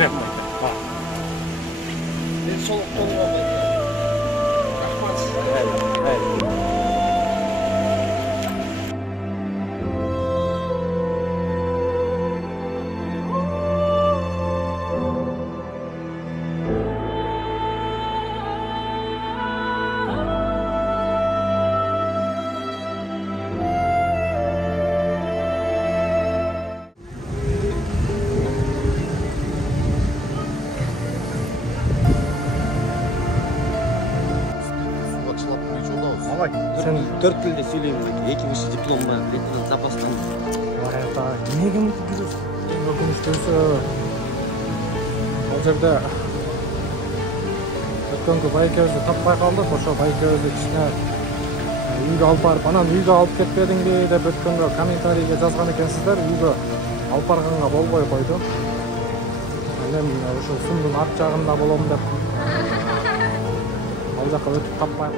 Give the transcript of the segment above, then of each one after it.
Ben soluk kolum Rahmat. Sen 4 tilde söyleyeyim. 2 diplomla, diplom запастан. Vay ata, niye gümüş? Ökünüştüsü. O жерде өткөнкү байкебизди таппай калдык. Ошо байкебизди кичине үйгө алып барып, анан үйгө алып кетпедиңби деп өткөндө комментарийге жазган экенсиздер. Үйгө алып барганга болбой койду. Мен ошо сундун арт жагында болом деп ал жака өтүп таппай.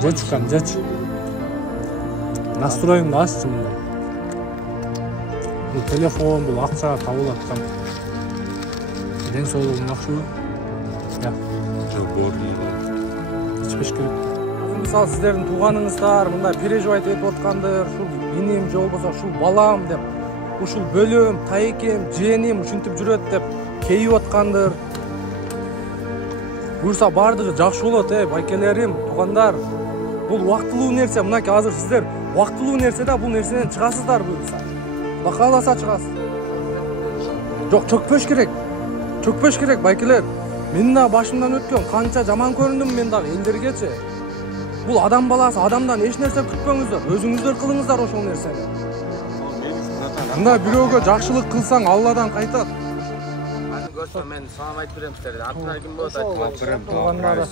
Жечкам, жеч. Настроеңди аччы мында. Бул телефон, бул акча табылып аткан. Ден соолугуң жакшыбы? Я. Жок, боорум. Ичпеш керек. Мисалы сиздердин тууганыңыздар мындай переживать этип аткандыр, ушул менин же болбосо ушул балам деп, ушул бөлөм, тайекем, жээним ушинтип жүрөт деп кейип аткандыр. Буюрса бардыгы жакшы болот, байкелерим, туугандар. Бул убактылуу нерсе, мынакей азыр сиздер убактылуу нерсе да, бул нерседен чыгасыздар буюрса. Кудай кааласа чыгасыз. Жок, чөкпөш керек. Чөкпөш керек байкелер. Мен да башымдан өткөн канча жаман көрүндүм мен дагы элдергечи. Бул адам баласы, адамдан эч нерсе күтпөңүздөр. Өзүңүздөр кылыңыздар ошол нерсени. Мында бирөөгө жакшылык кылсаң Алладан кайтат. Görsen ben salam aytып берем силерге. Аттар ким болот айтып берем. Туугандары.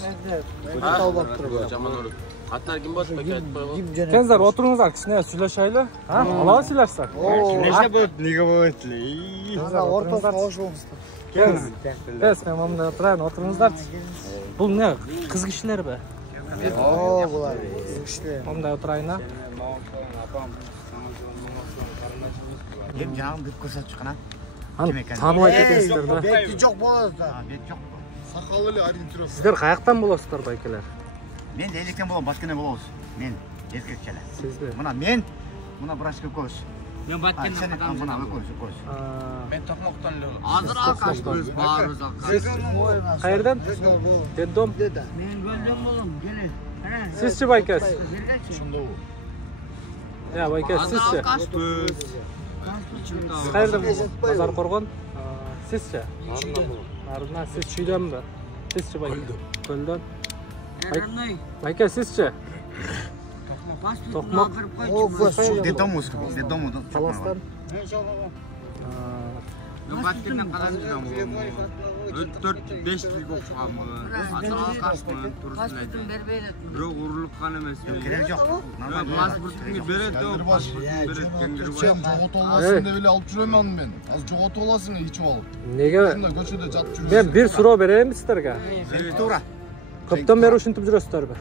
Жаман уруп. Аттар ким болот бек айтып койгон. Кеңдер отуруңуздар, кичине сүйлөшайлы. Алабы силерсиздер? Эмне болот, неге болот эле? Анда ортосуна кошулуңуздар. Кеңиз. Эс, мен мында отурайын, отуруңуздарчы. Бул эмне, кыз кишилерби? Булар кыз кишилер. Мында отурайын, а? Ким жаңы бүт көрсөтүп чыккан, а? Тааныбайт экенсиздер да? Бети жок болот да. Бет жок. Сакалы эле ориентировка. Сиздер каяктан болосуздар байкелер? Мен электен болом, башкенен болобуз. Мен эркекчеле. Сизби? Мына мен, мына брашка экөөбүз. Мен Баткенден кадам мына экөөбүз. Мен Токмоктон эле. Азыр алкашпыз, баарыбыз алкаш. Каерден? Деддом? Мен Көлдөн болом, келе. Сизчи байкес? Ошондобу. Я, байкес, сизчи? Алкашпыз. Каерден? Базар Коргон? Сизчи? Арына, сиз чүйдөнбү? Сизчи байке? Көлдөн? Байке, сизчи? Токмок. Дедомуз, дедому. Таластан? Мен Баткенден кадан жүрөм. 4-5 жыл окуганмын. Азыр алкашмын, турусын айтып. Бирок урулуп кан эмесмин. Керек жок. Паспортумду берет деп, паспортумду берет. Сен жоготуп аласың деп эле алып жүрөм аны мен. Азыр жоготуп аласың ичип алып. Неге? Ушундай көчөдө жатып жүрүп. Мен бир суроо берейин сиздерге. Туура. Көптөн бери ушинтип жүрөсүздөрбү?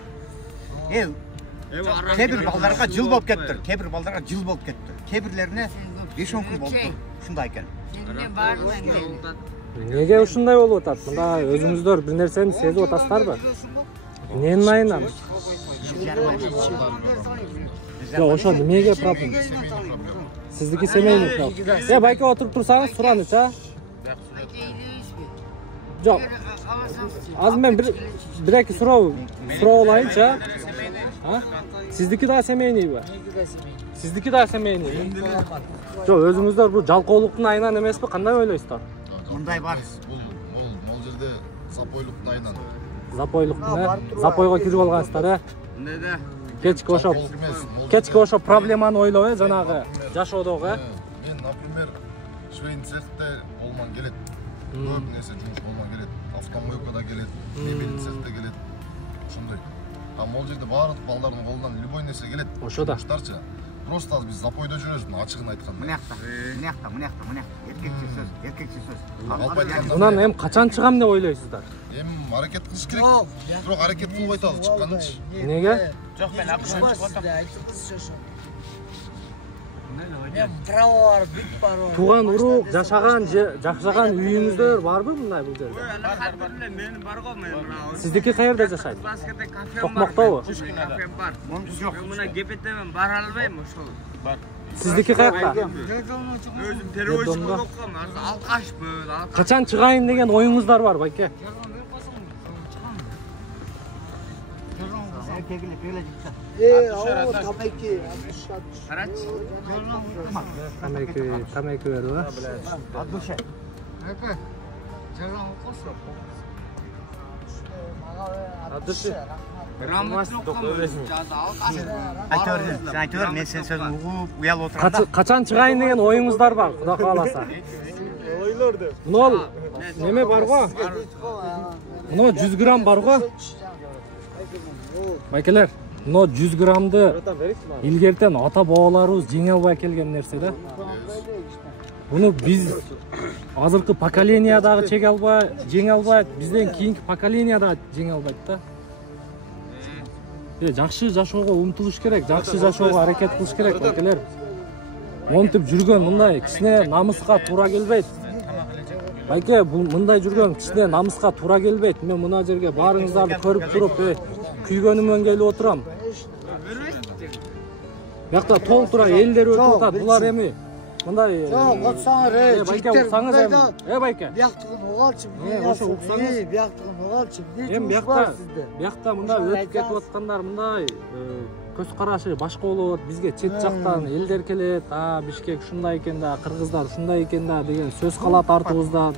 Кебир балдарга жыл болуп кетиптир. Кебир балдарга жыл болуп кетиптир. Кебирлерине 5-10 күн болуптур. Ушундай экен. Неге ушундай болуп атат? Мында өзүңүздөр бир нерсени сезип атасыздарбы? Эмненин айынан? Жок, ошо немеге проблема? Сиздики семейный проблема. Байке отуруп турсаңыз, суранычы, а? Жок. Азыр мен бир-эки суроо алайынчы, а? Сиздики да семейныйбы? Сиздики да семейный. Жок, өзүңүздөр бул жалкоолуктун айынан эмеспи? Кандай ойлойсуздар? Мындай бар. Бул жерде запойлуктун айынан. Запойлуктун, запойго кирип алгансыздар, Эмнеде? Кечки ошо проблеманы ойлоо, жанагы жашоодогу, Мен, например, швейн цехте болман келет. Көп нерсе жумуш болман келет. Автомойкада келет, мебель цехте келет. Ошондой. Ал жерде баардык балдардын колунан любой нерсе келет. Ошо да. Жумуштарчы. Просто биз запойдо жүрөбүз, ачыгын айтканда. Мына жакта. Эркекче сөз. Алып айтканда. Мынан эми качан чыгам деп ойлойсуздар? Эми аракет кылыш керек. Бирок аракет кылбай аталы чыкканчы. Эмнеге? Жок, мен акырын чыгып атам. Мен правалар бүт бар. Туган урук, жашаган үйүңүздөр барбы мындай бул жерде? Менин бар го, мен мына. Сиздики каерде жашайт? Баскетте кафе бар. Токмоктобу? Кафем бар. Мен мына ГПТ-мен бара албайм ошол. Бар. Сиздики каякта? Өзүм террорist болуп калдым. Алкашпын. Качан чыгайын деген оюңуздар бар, байке? Тамеки. Карачы. Тамеки берип, От души. Айтыр, мен сен сөзүн угуп, уялып отурам. Качан чыгайын деген оюңуздар бар, Кудай кааласа. Мына неме бар го? Мына 100 грамм бар го? Байкелер, мына 100 граммды илгертен ата бабаларыбыз жеңе албай келген нерсе да. Буну биз азыркы поколения дагы жеңе албайт, бизден кийинки поколения дагы жеңе албайт да. Жакшы жашоого умтулуш керек, жакшы жашоого аракет кылыш керек, байкелер. Монтип жүргөн мындай кичине намыска туура келбейт. Байке, мындай жүргөн кичине намыска туура келбейт. Мен мына жерге баарыңыздарды көрүп туруп, күйгөнүмөн келип отурам. Биякта толтура элдер өтүп атат. Булар эми мындай Отсаңыр, байке уксаңыз эми. Байке. Бияктыгын угалчы. Ошо уксаңыз. Бияктыгын угалчы. Эми биякта мындай өтүп кетип аткандар мындай көз карашы башка болот. Бизге чет жактан элдер келет. Бишкек ушундай экен да, кыргыздар ушундай экен да деген сөз калат артыбыздан.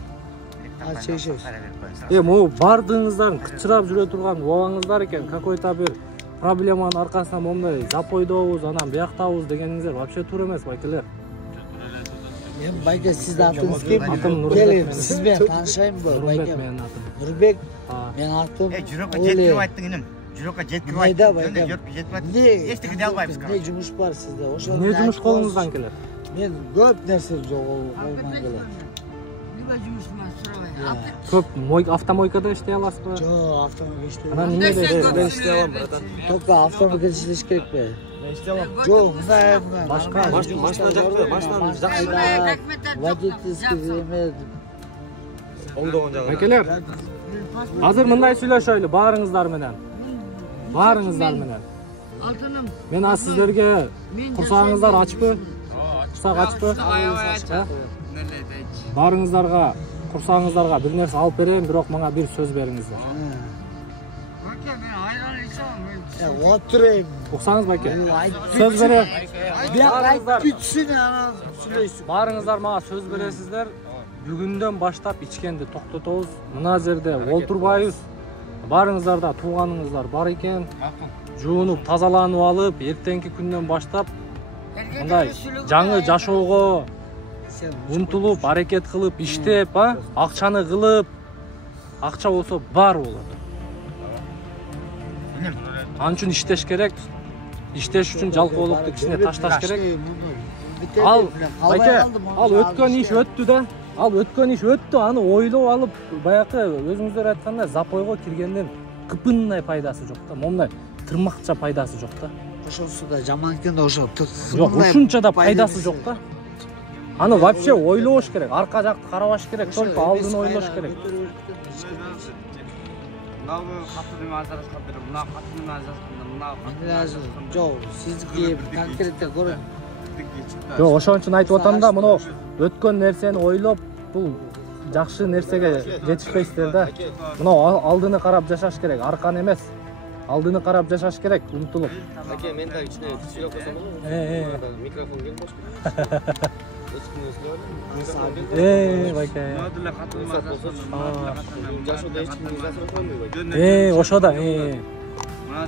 Могу бардыгыңыздардын кычырап жүрө турган бабаңыздар экен. Какой-то бир проблеманын аркасынан момундай запойдобуз, анан бияктабыз дегениңиздер вообще туура эмес, байкелер. Мен байке сизди атыңыз ким? Атым Нурбек. Сиз менен таанышайынбы, байке? Менин атым. Нурбек. Мен атым. Жүрөккө жеткирип айттың иним. Жүрөккө жеткирип айттың. Жөнүндө жүрөккө жетип айттың. Эчтеке дей албайбыз. Не жумуш бар сизде? Ошол. Не жумуш колуңуздан келет? Мен көп нерсе колумдан келет. Көп автомойкада иштей аласызбы? Жок, автомойка иштей. Анан эмнеде иштей алам, братан. Только автомойка иштеш керекпи? Иштей алам. Жок, мындай башка Машина жакты, машинаны жакшы. водительский эме. Оңдогон жагы. Байкелер, азыр мындай сүйлөшөлү баарыңыздар менен. Мен сиздерге курсагыңыздар ачпы? Курсак ачпы? Баарыңыздарга, курсагыңыздарга бир нерсе алып берем, бирок мага бир сөз бериңиздер. Отурайм. Уксаңыз байке. Сөз берем. Бүтсүн анан сүйлөйсүң. Баарыңыздар мага сөз бересиздер. Бүгүндөн баштап ичкенди токтотобуз. Мына жерде олтурбайбыз. Баарыңыздарда тууганыңыздар бар экен. Жуунуп, тазаланып алып, эртеңки күндөн баштап мындай жаңы жашоого умтулуп, аракет кылып, иштеп, акчаны кылып, акча болсо бар болот. Анын үчүн иштеш керек. Иштеш үчүн жалкоолукту кичине ташташ керек. Байке, ал өткөн иш өттү да. Аны ойлоп алып, баякы өзүңүздөр айткандай запойго киргенден кыпындай пайдасы жок да. Момундай тырмакча пайдасы жок да. Ошонсу да жаман экен да ошо. Жок, ушунча да пайдасы жок да. Аны вообще ойлош керек, арка жакты карабаш керек, только алдын ойлош керек. Мына катты ажырашкандар, мына катты ажырашкандар, Жок, сизге конкретте көрөм. Жок, ошон үчүн айтып атам да, мына өткөн нерсени ойлоп, бул жакшы нерсеге жетишпейсиздер да. Мына алдыны карап жашаш керек, арканы эмес. Алдыны карап жашаш керек, умтулуп. Аке, мен да кичине сүйлөп койсом болобу? Микрофон келип коюш. Байке. Мына катты Жашоодо эч кимди жасырып койбойбу. Ошо да. Мына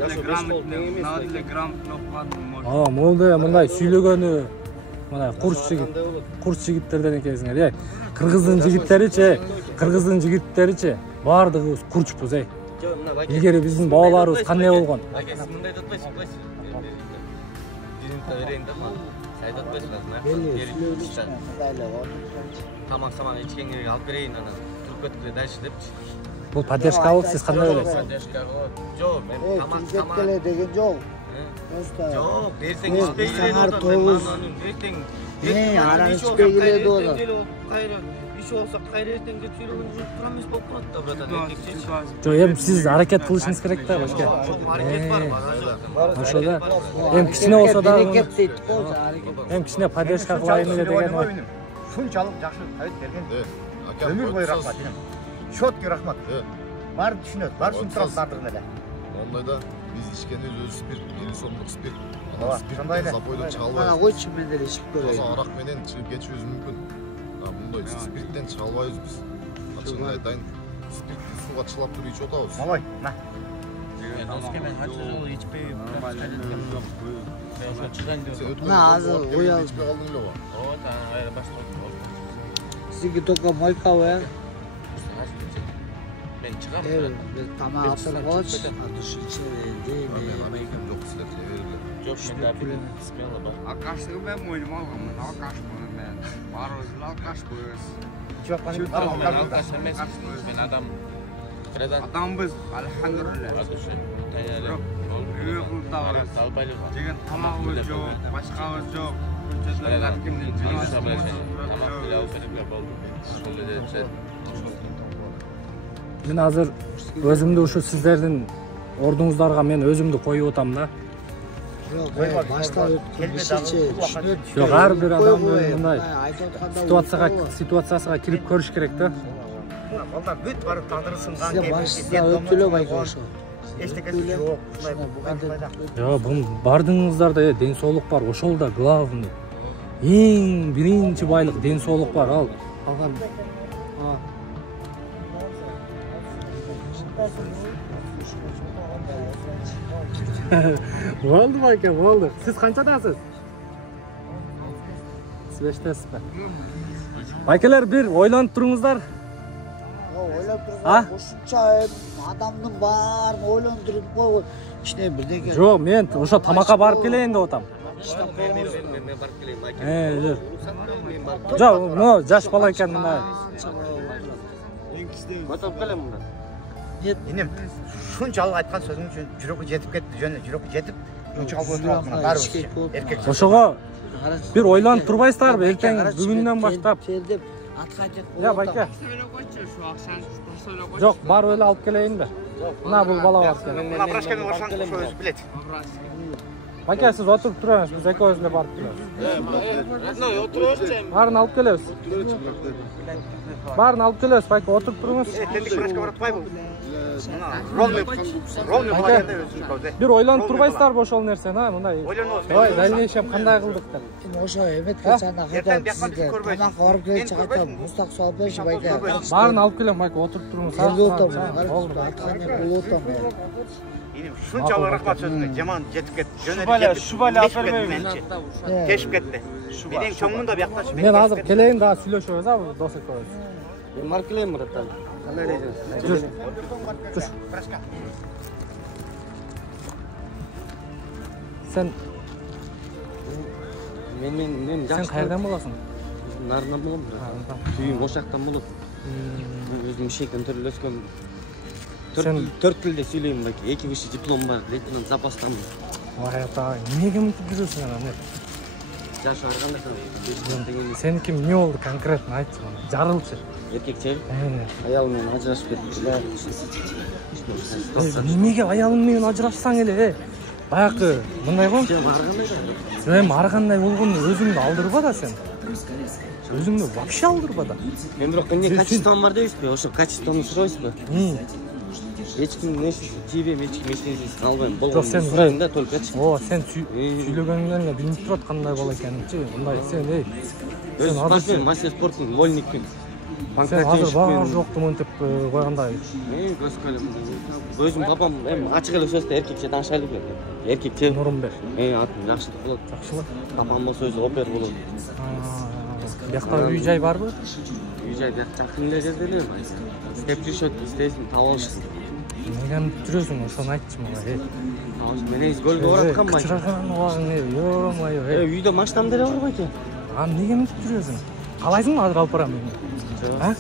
грамотно окуган. Молду мындай сүйлөгөнү мына курс жигиттерден экенсиңер. Кыргыздын жигиттеричи баардыгыбыз курчпуз, Илгери биздин бабаларыбыз кандай болгон? Аке, сиз мындай жатпайсыз, минутта берейин да мага. Сайт атпайсың азыр. Тамак саман ичкеңерге алып берейин анан туруп кеткиле дальше депчи. Бул поддержкалык сиз кандай ойлойсуз? Поддержкага. Жок, мен тамак келе деген жок. Жок, берсең ичпей келет саңар одан. тогуз. Ертең Анан ичпей келет одан. Кайра иш болсак кайра эртең деп сүйлөгөн жок тура эмес болуп калат да братан. Эркекчи. Жок, эми сиз аракет кылышыңыз керек да башка. Аракет бар. Ошо да. Эми кичине болсо да Берекет дейт го, аракет. эми кичине поддержка кылайын эле деген ой. Шунчалык жакшы айт берген. Акам Өмүр бою рахмат энем. Четкий рахмат. Баары түшүнөт, баары түшүнүп турат бардыгын эле. Ондайда биз ичкенибиз өзү спирт, эле спирт. Ооба, ошондой эле. Запойдон чыга Мана албайбыз. койчу менен ичип Таза көрөйүн. арак менен чыгып кетишибиз мүмкүн. Мындай спирттен чыга албайбыз биз. Ачыгын айтайын, спиртти сууга чылап туруп ичип атабыз. Малой, на. Өскөмен канча жолу ичпей Мына азыр оял. ичпей калдың эле го. Ооба, кайра башталды. Сиздики только майкабы, э? Мен чыгам. Тамак атып коч. Атыш ичеди, Мен майкам жок силерге бериле. Жок, мен да спела бар. Акаштыгы мен мойнума алганмын. Акашмын мен. Баарыбыз алкашпыз. Ичип аткан Мен алкаш эмес. Мен адам. Адамбыз, алхамдулилля. Бирок үйгө кылтабыз. Жеген тамагыбыз жок, башкабыз жок. Көчөдө аркимдин Мен азыр өзүмдү ушу сиздердин ордуңуздарга мен өзүмдү коюп атам да. Жок, башта өткөн ишичи түшүнөт. Жок, ар бир адам мындай ситуацияга кирип көрүш керек да. Балдар бүт барып тагдыры сынган Сизде башта өтүлө байка ошо. Эчтекеси жок. Жок, бул бардыгыңыздарда ден соолук бар, ошол да главный. Эң биринчи байлык ден соолук бар, ал. Калган. Болду байке, болду. Сиз канчадасыз? Сиз бештесизби? Байкелер, бир ойлонуп туруңуздар. Ойлоп турган ушунча адамдын баарын ойлондуруп койгон. Ичине бирдеке. Жок, мен ошо тамакка барып келейин деп атам. Мен барып келейин, Жок. Жок, но жаш бала экен мына. Отуруп келем мында. Энем, шунчалык айткан сөзүң үчүн жүрөгү жетип кетти, жөнү жүрөгү жетип, шунчалык өтүп мына баарыбыз. Эркек. Ошого бир ойлонуп турбайсыздарбы? Эртең бүгүндөн баштап. Тердеп атка жек. Я байке. Жок, барып эле алып келейин да. Мына бул бала бар экен. Мына брашканы барсаң ошо өзү билет. Байке, сиз отуруп туруңуз, биз экөөбүз эле барып келебиз. Родной, отурушчу. Баарын алып келебиз. Баарын алып келебиз, байке, отуруп туруңуз. Тендик брашка баратпайбы? Ровный балаганда өзү калды. Бир ойлонуп турбайсыздарбы ошол нерсени, мындай? Ойлонобуз. Ой, дальнейшем кандай кылдык деп. Ошо эметке чана кайтап сизге тамак барып келчи кайтап мустак суу алып койчу байке. Баарын алып келем, байке, отуруп туруңуз. Келип отам, болду, атка жек болуп отам. Энем шунчалык рахмат сөзүңө жаман жетип кетти. Жөнөдү. Шубале апербейм. Кешип кетти. Менин чоңмун да бияктачы. Мен азыр келейин да сүйлөшөбүз, а дос экөөбүз. Мен барып келейин, братан. Кандай Жүр. Сен мен сен кайерден болосуң? Нарынан болом. Үйүм Ошактан болот. Өзүм Ишектен төрөлүп өскөм. Төрт тилде сүйлөйм байке. 2 высший диплом бар, лейтенант запастамын. Ой, ата, эмнеге мынтип жүрөсүң ана? Жашы арганда Сеники эмне болду конкретно айтчы мына, жарылчы. эркекче. Аялым менен ажырашып кеттим. Эмнеге аялың менен ажырашсаң эле? Баягы мындай го? Эми ар кандай болгону өзүңдү алдырба да сен. Өзүңдү вообще алдырба да. Мен бирок эмне качеством бар дейсизби? Ошо качествону сурайсызбы? Эч ким несиз тийбейм, эч ким эчтенесин албайм. Болгон сурайм да толкочу. О, сен сүйлөгөнүңдөн эле билинип турат кандай боло экенинчи. Мындай сен Сен спортсмен, мастер спортун вольникмин. Сен азыр бар жокту мынтип койгондой. Көскөлөм. Өзүм папам эми ачык эле сөздө эркекче таанышайлы белем. Эркекче. Нурумбек. Атым жакшылык болот. Жакшылык. Папам болсо өзү опер болот. Биякта үй жай барбы? Үй жай бияк жакын эле жерде эле. Издеп жүрүшөт, издесин, таап алышсын. Неге бүтүрөсүң, ошону айтчы мага. Менен гөлгө бараткан байке. Кычыраган убагың, ё-моё. Үйдө машинам деле бар байке. Аны неге бүтүрөсүң? Калайсыңбы азыр алып барам мен? А?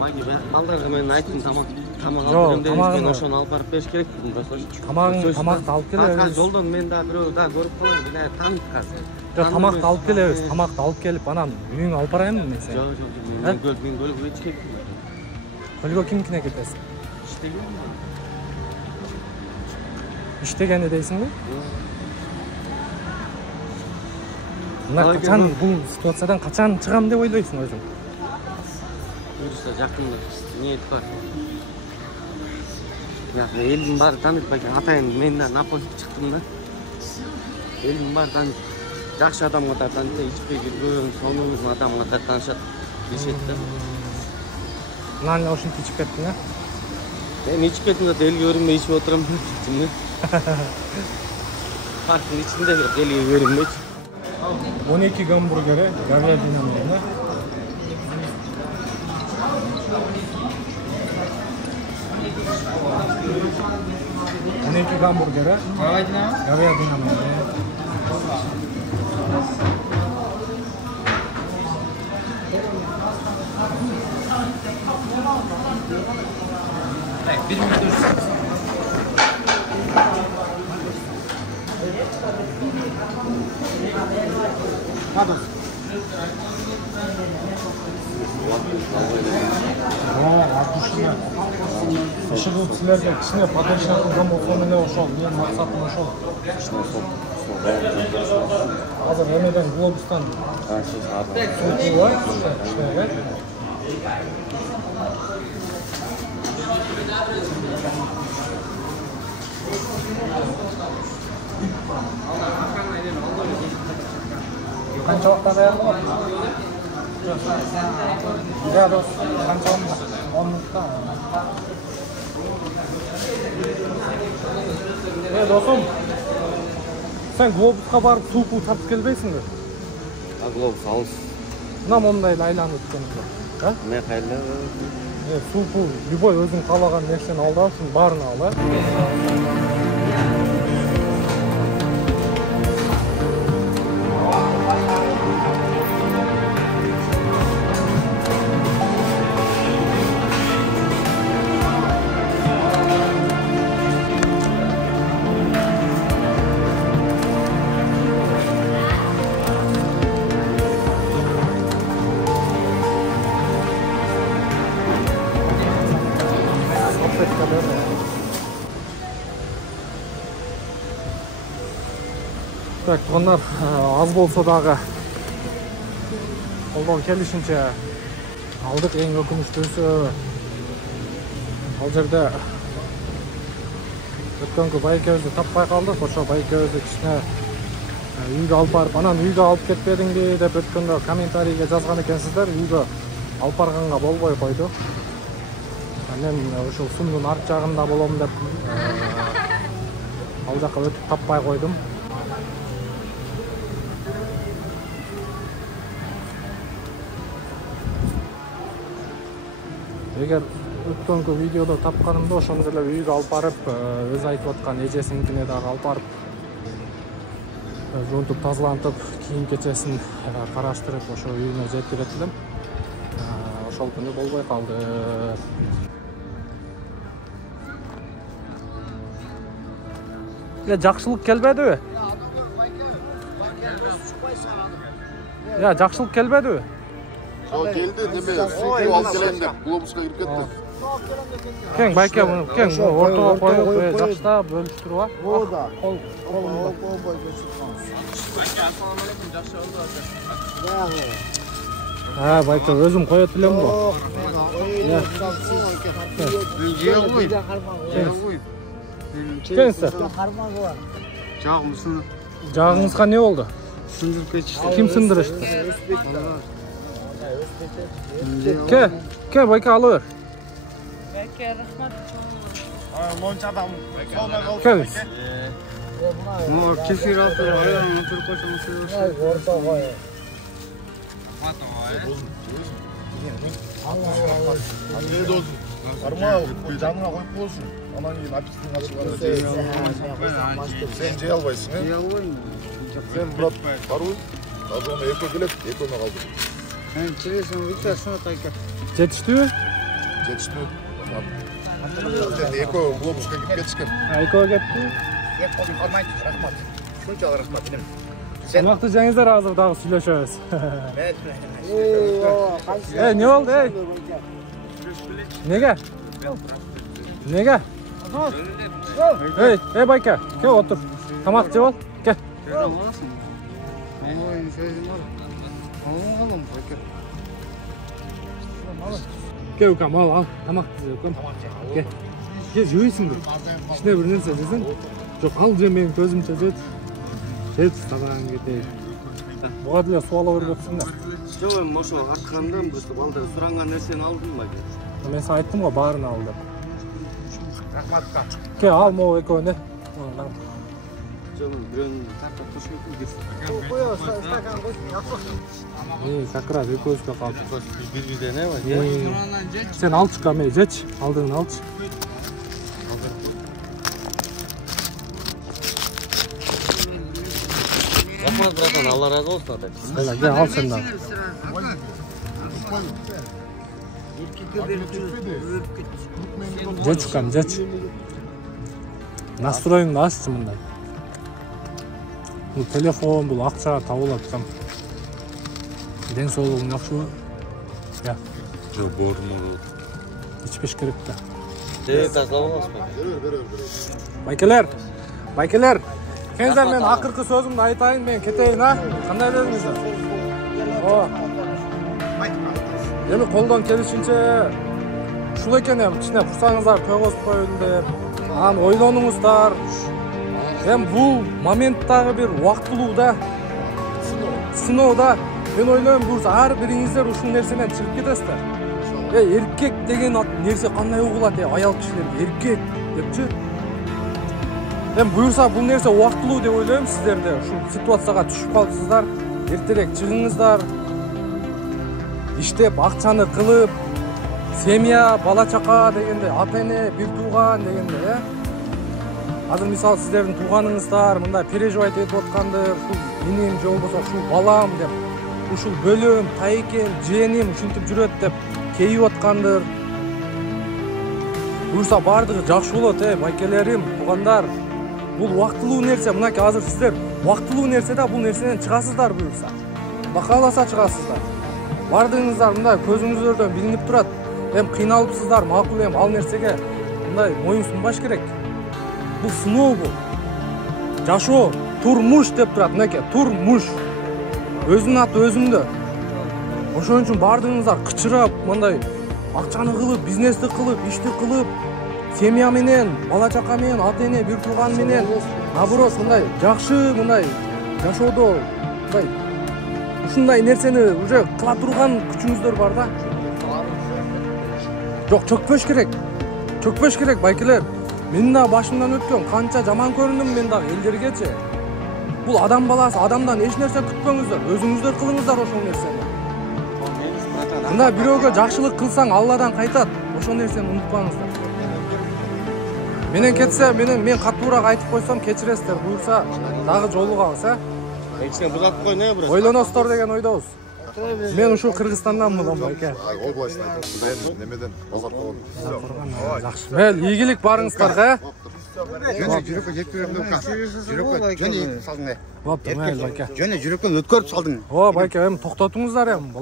Байке, балдарга мен айттым тамак Жок, алып берем тамагын дедим, ошону алып барып бериш керек дедим, просто. Тамакты алып келебиз. Азыр жолдон мен да бирөө да көрүп калам, бина таанып азыр. Жок, тамакты алып келебиз. Тамакты алып келип, анан үйүңө алып барайынбы мен сени? Жок, мен гөлгө ичкем. Көлгө кимкине кетесиң? Иштеген. Иштегени дейсиңби? Мына качан бул ситуациядан качан чыгам деп ойлойсуң өзүң? Буюрса жакында ниет бар. Я элдин баары тааныйт байке, атайын мен да напосип чыктым да. Элдин баары тааныйт. Жакшы адамга да тааныйт, ичпей жүргөн, сонун адамга да таанышат. Дешет да. Мына ошентип ичип кеттиң, а? Мен ичип кеттим да элге көрүнбөй ичип отурам дептимби. Парктын ичинде бир элге көрүнбөйчү. 12 гамбургери, говядина менен, а? Гамбургери, говядина менен. Bir minut dursun. Hadi. Ошол силерге кичине поддержка кылган болгон эле ошол, менин максатым ошол. Азыр эмеден глобустан суу Канча вакытта даярдык? Градус канча? 10 минутта. Досум, сен глобусқа барып суу тартып келбейсиңби? Глобус алыс. Мына мондай айланып өткөнүң. А? Мен кайла. Суу любой өзүң каалаган нерсени ал да, ушунун баарын ал, а? Так, туугандар, аз болсо дагы колдон келишинче алдык. Эң өкүнүчтүүсү ал жерде өткөнгү байкебизди таппай калдык. Ошо байкебизди кичине үйгө алып барып, анан үйгө алып кетпедиңби деп өткөндө комментарийге жазган экенсиздер. Үйгө алып барганга болбой койду. Мен ушул сумдун арт жагында болом деп ал жакка өтүп таппай койдум. Эгер өткөнкү видеодо тапканымды ошондо эле үйгө алып барып, өзү айтып аткан эжесиңкине дагы алып барып, жуунтуп тазалантып, кийим-кечесин караштырып, ошо үйүнө жеткирет элем. Ошол күнү болбой калды. Жакшылык келбедиби? Жакшылык келбедиби? Geldi değil mi? Su al gelende. Globus'a girip gitti. Кең байке, кең ортого коюп, жакшта бөлүштүрүп ап. Burada. Кол. Байке, өзүм коет элем го. Кеңсе. Жагыңызга не болду? Сындырып кетишти. Ким сындырышты? Ке, байке алып бер. Байке, рахмат. Мончадан колмай калды. Келиңиз. Кефир алып аяғына тұрып қойсаңыз. Орта кой. Ne dozun? Нормал, жаныңа қойып қойсын. Анан кейін аппетитің ашылғанда сен жей албайсың, Жей албайм. Сен брат баруй. Азыр оны экөө келет, экөөмө калды. Телефон бите сынат айка. Жетиштиби? Жетиштүү. Сен экөө глобуска кирип кетишкен. Экөө кетти. Ек қолым қалмайды, рахмат. Шунчалық рахмат, білем. Тамақты жеңиздер, азыр дагы сүйлөшөбүз. Не болду, ey? Неге? Неге? Ey байка, кел отур. Тамак жеп ал. Кел. Кел укам, ал. Тамакты жеп укам. Кел. Кел, жебейсиңби? Ичине бир нерсе жесең? Жок, ал же менин көзүмчө жет. Жет, табагың кетейин. Буга деле суу ала бербепсиң да. Жок, эми ошо арткандан просто балдар суранган нерсени алдым байке. Мен сага айттым го баарын ал деп. Рахматқа. Кел, ал могу экөөнү. Жок, бирөөнү тартып ташып кетти. Как раз экөөбүзгө калды. Бир-бирден эме? Сен алчы камей, жечи, алдыңын алчы. Рахмат, братан, Алла разы болсун ата. Кел, ал сен дагы. Жечи укам, жечи. Настроеңди аччы мындай. Бул телефон, бул акча табылат укам. Ден соолугуң жакшыбы? Я. Жок, борну. Ичпеш керек да. Тазалабыз ба? Байкелер. Кеңзер, мен акыркы сөзүмдү айтайын, мен кетейин, а? Кандай дедиңиздер? Эми колдон келишинче ушул экен, эми кичине турсаңыздар, той косуп коеюн деп. Анан ойлонуңуздар. Эми бул моменттагы бир убактылуу да. Сыноо да. Мен ойлойм, буюрса ар бириңиздер ушул нерседен чыгып кетесиздер. Эркек деген нерсе кандай угулат, аял кишилерге эркек депчи. Эми буюрса бул нерсе убактылуу деп ойлойм, сиздерде ушул ситуацияга түшүп калыпсыздар. Эртерээк чыгыңыздар. Иштеп, акчаны кылып, семья, бала чака дегенде, ата-эне, бир тууган дегенде, Азыр мисалы сиздердин тууганыңыздар мындай переживать этип аткандыр, ушул менин же болбосо ушул балам деп, ушул бөлөм, тайекем, жээним ушинтип жүрөт деп кейип аткандыр. Буюрса бардыгы жакшы болот, байкелерим, туугандар. Бул убактылуу нерсе, мынакей азыр сиздер убактылуу нерсе да, бул нерседен чыгасыздар буюрса. Кудай кааласа чыгасыздар. Бардыгыңыздар мындай көзүңүздөрдөн билинип турат. Эми кыйналыпсыздар, макул, эми ал нерсеге мындай моюн сунбаш керек. Бул сыноо бул. Жашоо, турмуш деп турат, мынакей, турмуш. Өзүнүн аты өзүндө. Ошон үчүн бардыгыңыздар кычырап, мындай акчаны кылып, бизнести кылып, ишти кылып, семья менен, бала чака менен, ата-эне, бир тууган менен, наоборот, мындай жакшы, мындай жашоодо, мындай ушундай нерсени уже кыла турган күчүңүздөр бар да. Жок, чөкпөш керек. Чөкпөш керек, байкелер. Мен да башымдан өткөн канча жаман көрүндүм мен дагы элдергечи. Бул адам баласы, адамдан эч нерсе күтпөңүздөр. Өзүңүздөр кылыңыздар ошол нерсени. Мында бирөөгө жакшылык кылсаң Алладан кайтат. Ошол нерсени унутпаңыздар. Менен кетсе, мен катуураак айтып койсом кечиресиздер. Буюрса дагы жолугабыз, Эчине бузатып койну, брат. Ойлоносуздар деген ойдобуз. Мен ушул Кыргызстанданмын, байке. Ол былайсын айтып, мен немеден базар болгон. Жакшы. Мел, ийгилик барыңыздарга. Жөне жүрөккө жетип берем деп калды. Жүрөккө жөне салдың. Болупту, мел, байке. Жөне жүрөккөн өткөрүп салдың. Байке, эми токтотуңуздар эми.